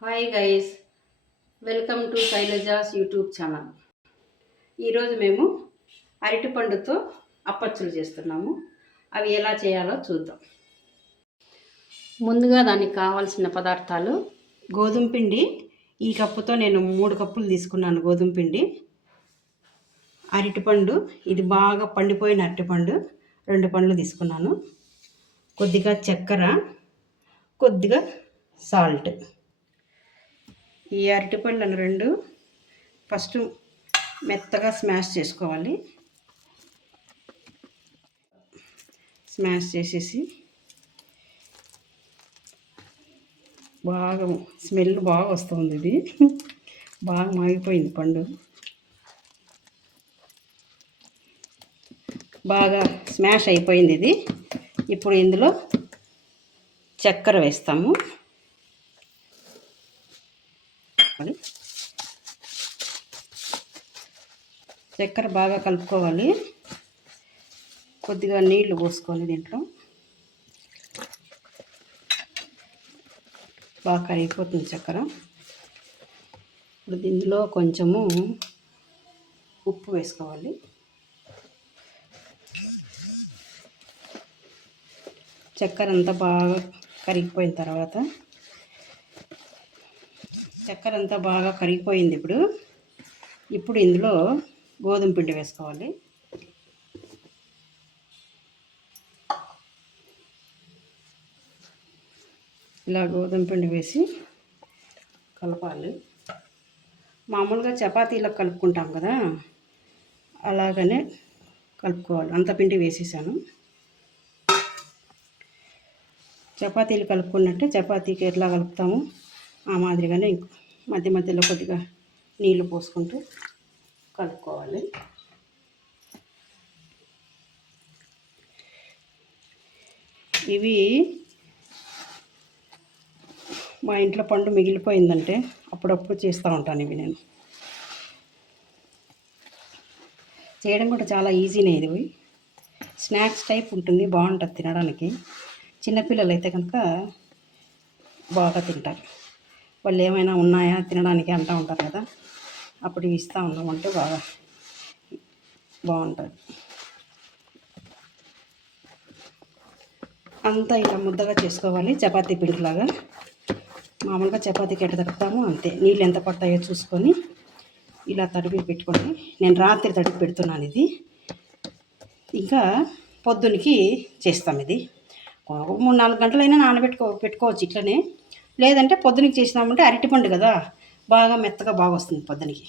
Hi guys, welcome to Shailaja's YouTube channel. ఈరోజు మేము అరటిపండుతో అప్పచ్చులు చేస్తున్నాము. అవి ఎలా చేయాలో చూద్దాం. ముందుగా దానికి కావాల్సిన పదార్థాలు: గోధుమ పిండి. ఈ కప్పుతో నేను 3 కప్పులు తీసుకున్నాను గోధుమ పిండి. అరటిపండు, ఇది బాగా పండిపోయిన అరటిపండు 2 పండ్లు తీసుకున్నాను. కొద్దిగా చక్కెర, కొద్దిగా సాల్ట్. ఈ అరటిపండ్లను 2 ఫస్ట్ మెత్తగా స్మాష్ చేసుకోవాలి. స్మాష్ చేసేసి బాగా స్మెల్ బాగా వస్తుంది. ఇది బాగా మాగిపోయింది పండు. బాగా స్మాష్ అయిపోయింది ఇది. ఇప్పుడు ఇందులో చక్కెర వేస్తాము. చక్కెర బాగా కలుపుకోవాలి. కొద్దిగా నీళ్లు పోసుకోవాలి. దీంట్లో బాగా కరిగిపోతుంది చక్కెర. ఇప్పుడు దీనిలో కొంచెము ఉప్పు వేసుకోవాలి. చక్కెర అంతా బాగా కరిగిపోయిన తర్వాత చక్కెర అంతా బాగా కరిగిపోయింది. ఇప్పుడు ఇందులో గోధుమ పిండి వేసుకోవాలి. ఇలా గోధుమ పిండి వేసి కలపాలి. మామూలుగా చపాతీలకు కలుపుకుంటాం కదా, అలాగనే కలుపుకోవాలి. అంత పిండి వేసేసాను. చపాతీలు కలుపుకున్నట్టే చపాతీకి ఎట్లా కలుపుతాము ఆ మాదిరిగానే మధ్య మధ్యలో కొద్దిగా నీళ్లు పోసుకుంటూ కలుపుకోవాలి. ఇవి మా ఇంట్లో పండు మిగిలిపోయిందంటే అప్పుడప్పుడు చేస్తూ ఉంటాను. ఇవి నేను చేయడం కూడా చాలా ఈజీనే. ఇది స్నాక్స్ టైప్ ఉంటుంది, బాగుంటుంది తినడానికి. చిన్నపిల్లలు అయితే కనుక బాగా తింటారు. వాళ్ళు ఏమైనా ఉన్నాయా తినడానికి అంటూ ఉంటారు కదా, అప్పుడు ఇవి ఇస్తూ ఉన్నామంటే బాగుంటుంది. అంతా ఇలా ముద్దగా చేసుకోవాలి, చపాతీ పిండిలాగా. మామూలుగా చపాతీకి ఎట్ట తడుపుతామో అంతే. నీళ్ళు ఎంత పడతాయో చూసుకొని ఇలా తడిపి పెట్టుకోండి. నేను రాత్రి తడిపి పెడుతున్నాను. ఇది ఇంకా పొద్దునకి చేస్తాం. ఇది 3-4 గంటలైనా పెట్టుకోవచ్చు ఇట్లనే. లేదంటే పొద్దునకి చేసినామంటే అరటిపండు కదా, బాగా మెత్తగా బాగా వస్తుంది పొద్దునకి.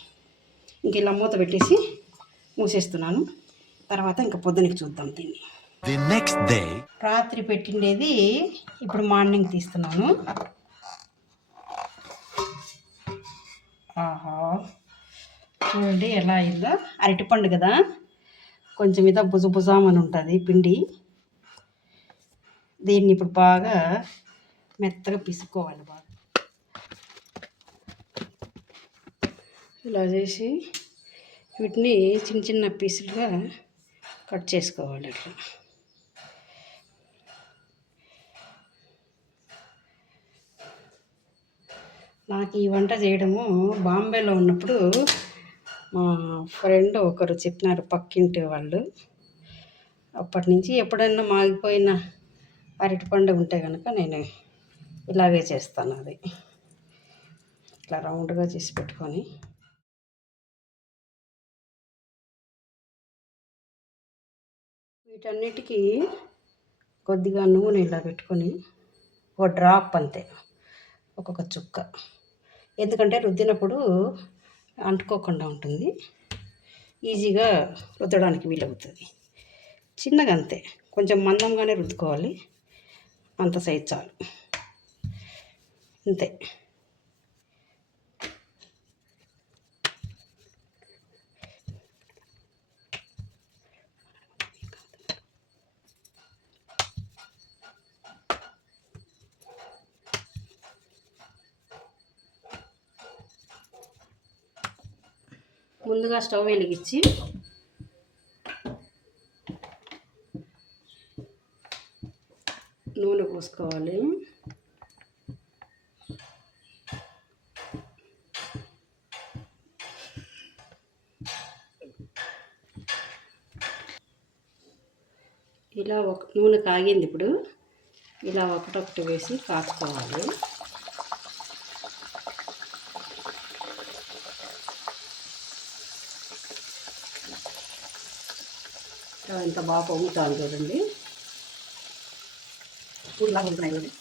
ఇంక ఇలా మూత పెట్టేసి మూసేస్తున్నాను. తర్వాత ఇంకా పొద్దునకి చూద్దాం దీన్ని. రాత్రి పెట్టిండేది ఇప్పుడు మార్నింగ్ తీస్తున్నాను. ఆహా, చూడండి ఎలా అయిందో. అరటిపండు కదా, కొంచెం ఇదా బుజబుజామని ఉంటుంది పిండి. దీన్ని ఇప్పుడు బాగా మెత్తగా పిసుకోవాలి. బాగా ఇలా చేసి వీటిని చిన్న చిన్న పీసులుగా కట్ చేసుకోవాలి. అట్లా నాకు ఈ వంట చేయడము బాంబేలో ఉన్నప్పుడు మా ఫ్రెండ్ ఒకరు చెప్పినారు, పక్కింటి వాళ్ళు. అప్పటి నుంచి ఎప్పుడన్నా మాగిపోయిన అరటిపండు ఉంటే కనుక నేను ఇలాగే చేస్తాను. అది ఇట్లా రౌండ్గా చేసి పెట్టుకొని వీటన్నిటికీ కొద్దిగా నూనె ఇలా పెట్టుకొని ఒక డ్రాప్ అంతే, ఒక్కొక్క చుక్క. ఎందుకంటే రుద్దినప్పుడు అంటుకోకుండా ఉంటుంది, ఈజీగా రుద్దడానికి వీలవుతుంది. చిన్నగా అంతే, కొంచెం మందంగానే రుద్దుకోవాలి. అంత సైజ్ చాలు, అంతే. ముందుగా స్టవ్ వెలిగించి నూనె పోసుకోవాలి. ఇలా ఒక నూనె కాగింది. ఇప్పుడు ఇలా ఒకటొకటి వేసి కాచుకోవాలి. ఇంత బాగా పొంగుతాను చూడండి. పూర్లా పొంగుతున్నాయి చూడండి.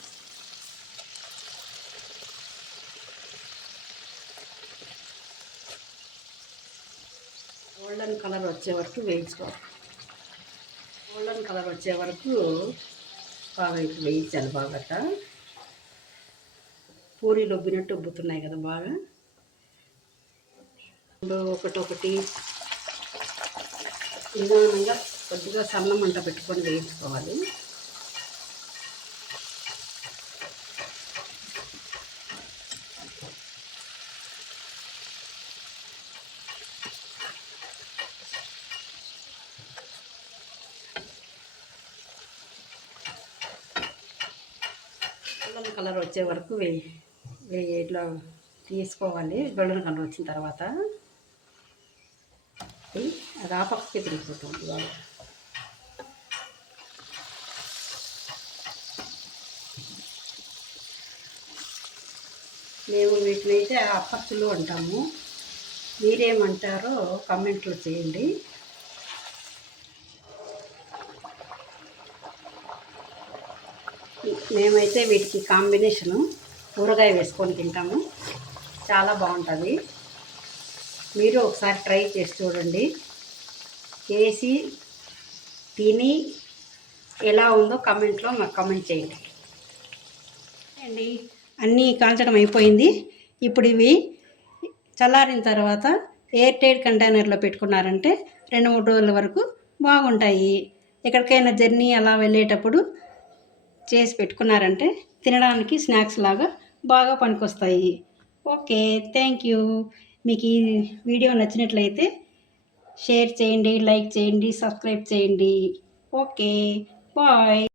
గోల్డెన్ కలర్ వచ్చే వరకు వేయించుకోవాలి. గోల్డెన్ కలర్ వచ్చే వరకు బాగా ఇప్పుడు వేయించాలి. బాగా పూరీలు ఉబ్బినట్టు ఉబ్బుతున్నాయి కదా బాగా. ఇప్పుడు ఒకటొకటి నిదానంగా కొద్దిగా సన్న మంట పెట్టుకొని వేయించుకోవాలి. గోల్డెన్ కలర్ వచ్చే వరకు ఇట్లా తీసుకోవాలి. గోల్డెన్ కలర్ వచ్చిన తర్వాత అది ఆ పక్కకి తిరిగిపోతుంది బాగా. మేము వీటినైతే అప్పచ్చులు అంటాము. మీరేమంటారో కామెంట్లో చేయండి. మేమైతే వీటికి కాంబినేషను ఊరగాయ వేసుకొని తింటాము. చాలా బాగుంటుంది. మీరు ఒకసారి ట్రై చేసి చూడండి. చేసి తిని ఎలా ఉందో కామెంట్లో మాకు కామెంట్ చేయండి అండి. అన్నీ కాల్చడం అయిపోయింది. ఇప్పుడు ఇవి చల్లారిన తర్వాత ఎయిర్ టైట్ కంటైనర్లో పెట్టుకున్నారంటే 2-3 రోజుల వరకు బాగుంటాయి. ఎక్కడికైనా జర్నీ అలా వెళ్ళేటప్పుడు చేసి పెట్టుకున్నారంటే తినడానికి స్నాక్స్ లాగా బాగా పనికొస్తాయి. Okay, thank you. మీకు ఈ వీడియో నచ్చినట్లయితే షేర్ చేయండి, లైక్ చేయండి, సబ్స్క్రైబ్ చేయండి. Okay, bye.